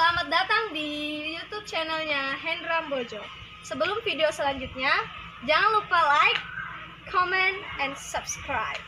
Selamat datang di YouTube channelnya Hendra Bojo. Sebelum video selanjutnya, jangan lupa like, comment, and subscribe.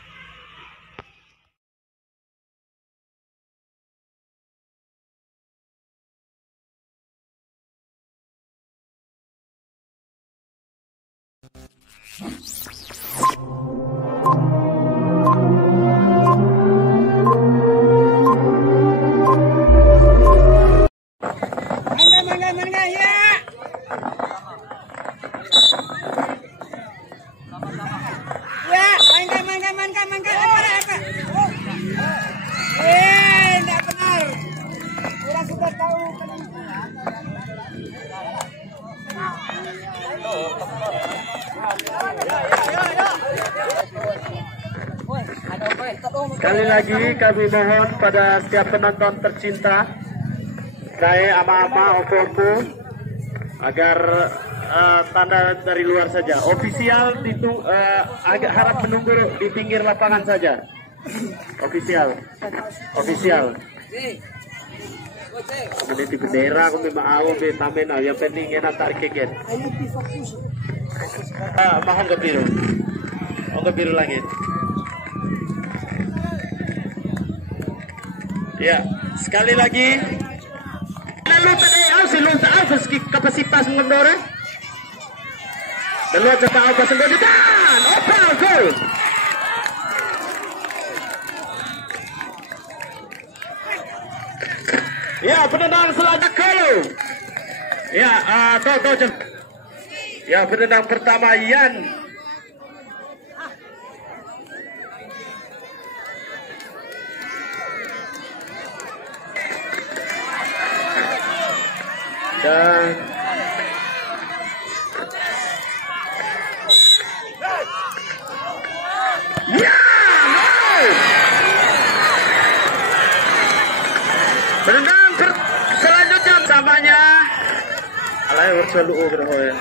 Mangga ya. Ya, mangga. Enggak benar. Orang sudah tahu. Sekali lagi kami mohon pada setiap penonton tercinta, saya ama-ama opo-opo, agar tanda dari luar saja. Ofisial itu agak harap menunggu di pinggir lapangan saja. Ofisial. Kemudian di bendera kami mau be tamen yang penting enak tarik keken. Mohon ke biru langit. Ya, sekali lagi. Lunta aus kapasitas mengendore. Dan lunta apa senggol dan opa gol. Ya, penendang selanjutnya kalau. Ya, ya, penendang pertama Yan. Dan ya, penendang selanjutnya samanya alay berselu berhoya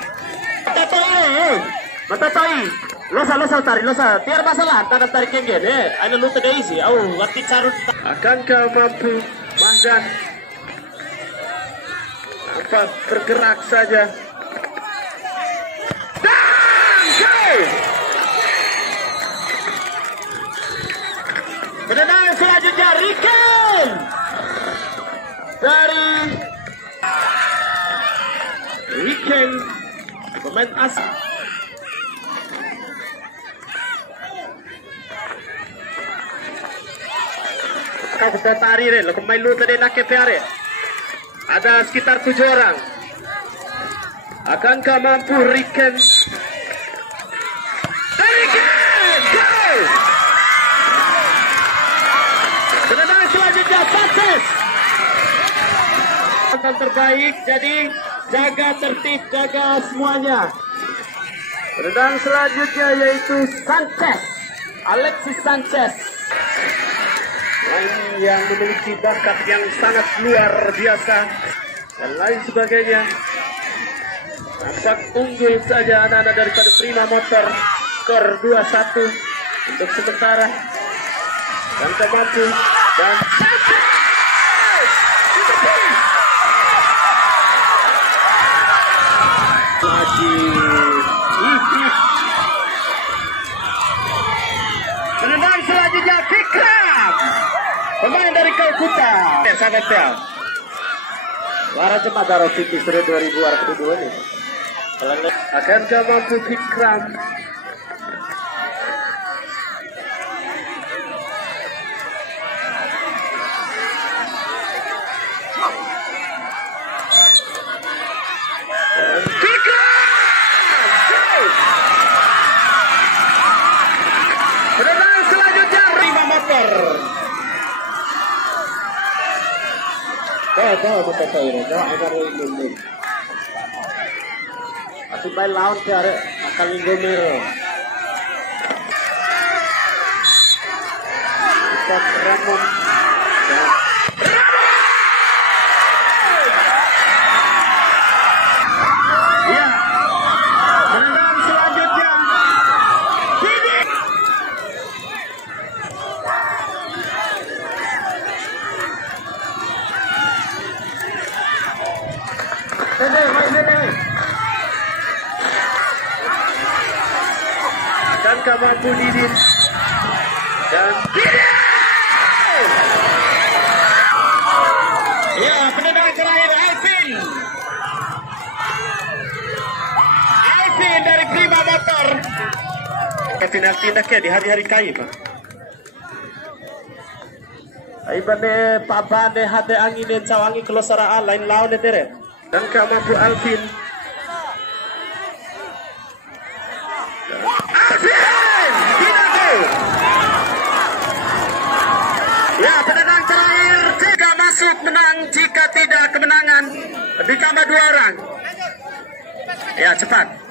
mata tai losa tiar masalah tanah tarik kenggen ana lu tadi isi wati carut akankah mampu Mahdan apa bergerak saja dan gol. Penendang selanjutnya Riken dari Riken pemain asing. Kau sudah tari re, lo kemain lu tadi nak kepiare. Ada sekitar 7 orang. Akankah mampu Riken? Gol! Penendang selanjutnya Sanchez. Yang terbaik, jadi jaga tertib, jaga semuanya. Penendang selanjutnya yaitu Sanchez, Alexis Sanchez. Yang memiliki bakat yang sangat luar biasa dan lain sebagainya. Nampak unggul saja anak-anak daripada Prima Motor, skor 2-1 untuk sementara. Dan mampu dan lagi penendang selanjutnya Fikram, pemain dari Kalkuta. Sahabat ya. Lara cepat Daro City Seri 2022 ini. Akankah mampu Fikram? Penendang selanjutnya Prima Motor. Tahu betul ini. Agar ini. Asal lawan cari akal Indomiro. Ramon. Ya. Penendang selanjutnya. Dan Kamampu Didin dan ya, penendang terakhir Alvin dari Prima Motor. Tindak-tindak ya di hari-hari kaya Pak. Aibane pabane hade angin cawangi kelosaraan lain lawan tere. Dan Kamampu Alvin. Ya, penendang terakhir jika masuk menang, jika tidak kemenangan ditambah 2 orang. Ya, cepat.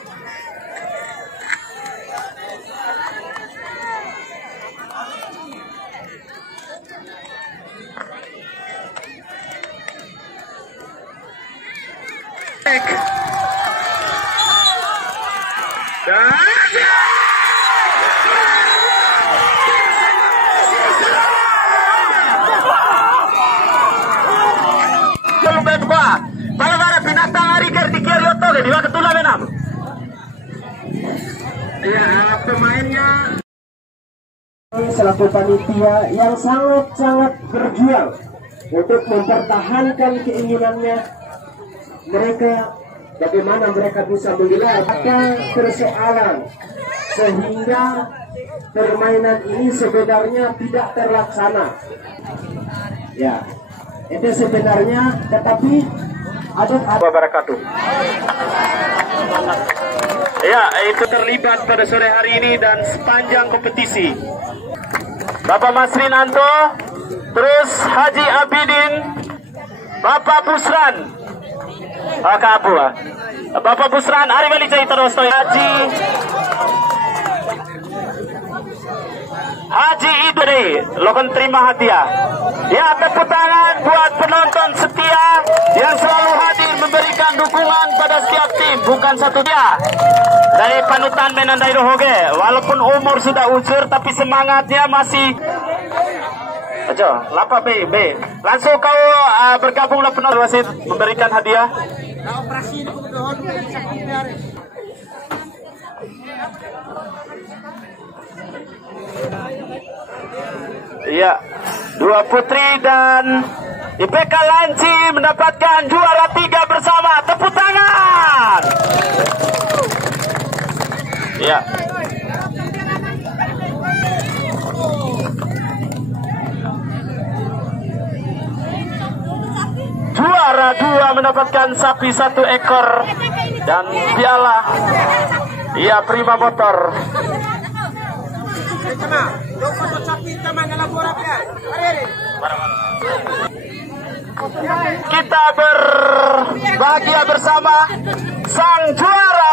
Ya, pemainnya selaku panitia yang sangat-sangat berjuang untuk mempertahankan keinginannya mereka, bagaimana mereka bisa menggelar ada persoalan sehingga permainan ini sebenarnya tidak terlaksana. Ya, itu sebenarnya, tetapi ada wabarakatuh. Ya, itu terlibat pada sore hari ini dan sepanjang kompetisi. Bapak Masrin Anto, terus Haji Abidin, Bapak Busran, Bapak Busran, Ari Bali Cai terus Haji Idri, lokon terima hadiah. Ya, tepuk tangan buat penonton setia yang selalu hadir memberikan dukungan pada setiap tim, bukan satu dia. Dari panutan Menandai Rohoge, walaupun umur sudah ujur, tapi semangatnya masih. Ajo, lapa B. Langsung kau bergabunglah penonton wasit memberikan hadiah. Iya, 2 putri dan IPK Lanci mendapatkan juara 3 bersama. Tepuk tangan. Iya. Juara 2 mendapatkan sapi 1 ekor dan piala. Iya, Prima Motor. Kita berbahagia bersama sang juara